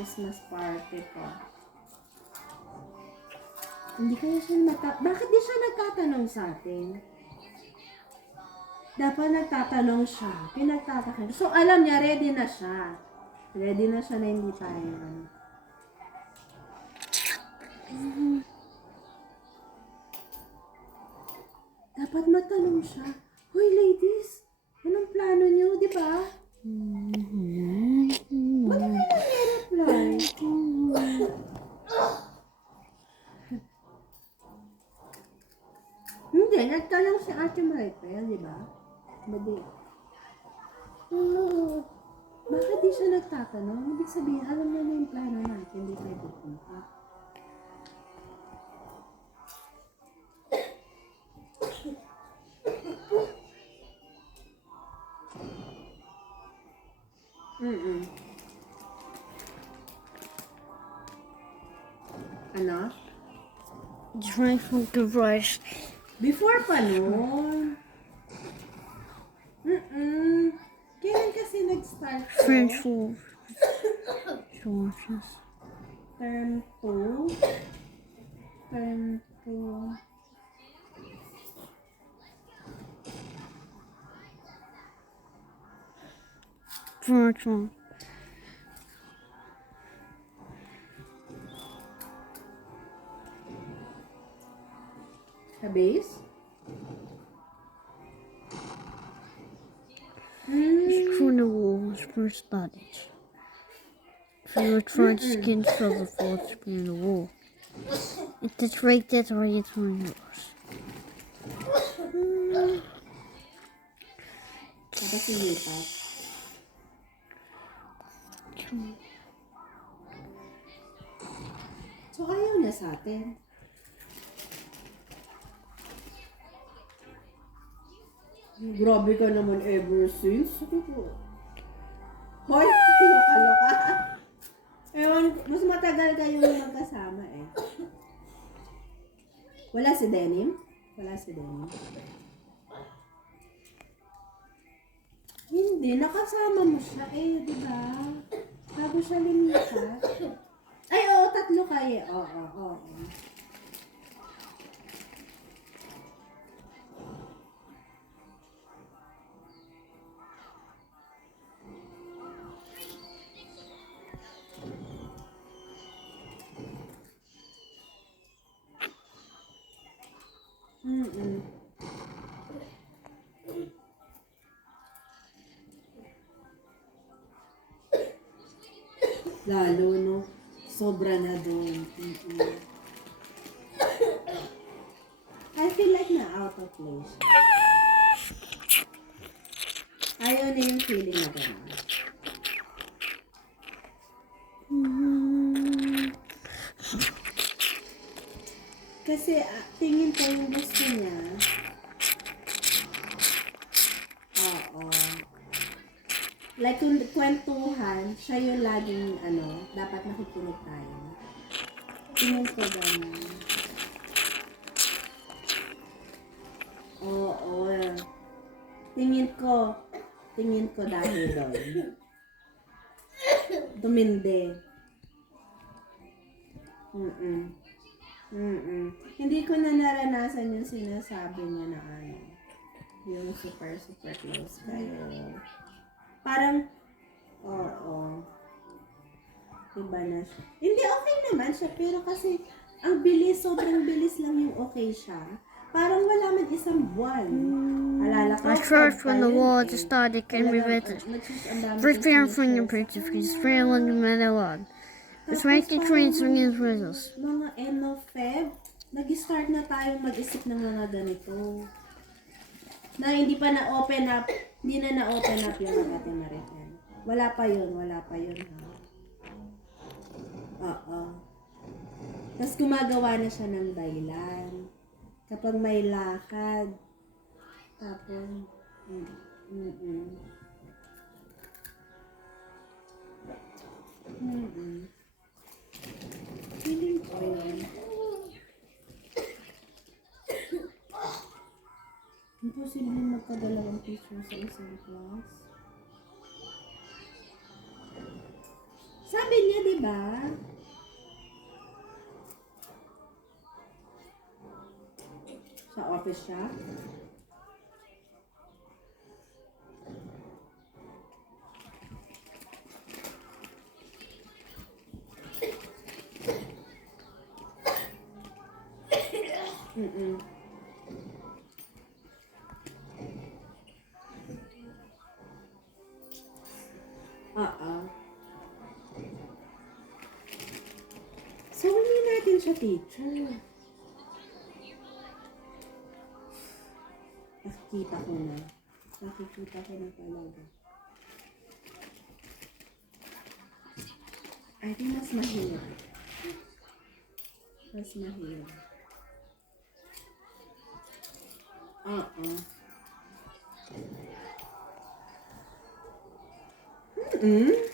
Christmas party pa. Hindi kaya siya bakit di siya nagtatanong sa atin? Dapat nagtatanong siya. Pinagtatanong. So, alam niya, ready na siya. Ready na siya na hindi tayo. Dapat matanong siya. Hoy, ladies! Anong plano niyo, di ba? Ba't hindi nag-reply? Hindi, nagtanong si Ate Maripel, di ba? Hindi. Bakit di siya nagtatanong? Ibig sabihin, alam na yung plano natin, hindi tayo pupunta. Ano? Dry from the rice. Before pa nun. Kailan kasi nag-start to? French food. Sauces. Term 2. Term 2. French one. Sa base? Through the walls first started. So you were trying to skin fell before through the wall. It is right that way it's on yours. Tapos silipat. So ayaw niya sa atin. Grabe ka naman ever since. Sabi ko, hoy, kaloka. Ewan, mas matagal kayong magkasama eh. Wala si Denim? Wala si Denim. Hindi, nakasama mo siya eh, di ba? Bago siya lumipat. Ay, oo, 3 kayo. Oo. Lalo, no? Sobra na doon. I feel like na out of place. Ayaw na yung feeling na gano'n. Kasi tingin ko yung gusto niya. Oo. Like kung kwentuhan, siya yung laging dapat nakikinig tayo. Tingin ko gano'n. Oo. Tingin ko dahil doon. Tumindi. Hindi ko na naranasan yung sinasabi niya na yung super close kayo. Parang, oo. Iba na siya. Hindi, okay naman siya, pero kasi ang bilis, sobrang bilis lang yung okay siya. Parang wala man isang buwan. Alala ko, I trust when the wall just started can be written. Prepare for your picture, please. Pray on the matter what. It's right the trains against riddles. Mga end of Feb, nag-start na tayo mag-isip ng mga ganito. Na hindi pa na-open up, hindi na na-open up yung Ate Maricel. Wala pa yun. Oo. Tapos gumagawa na siya ng dahilan. Kapag may lakad. Tapos, feeling ko yun. Imposible magkadalawang picture sa isang class. Sabi niya, di ba? Sa office siya? Mm-mm. So, hindi natin siya teacher. Nakikita ko na. Nakikita ko na talaga. I think mas mahirap. Mas mahirap. Mm-mm.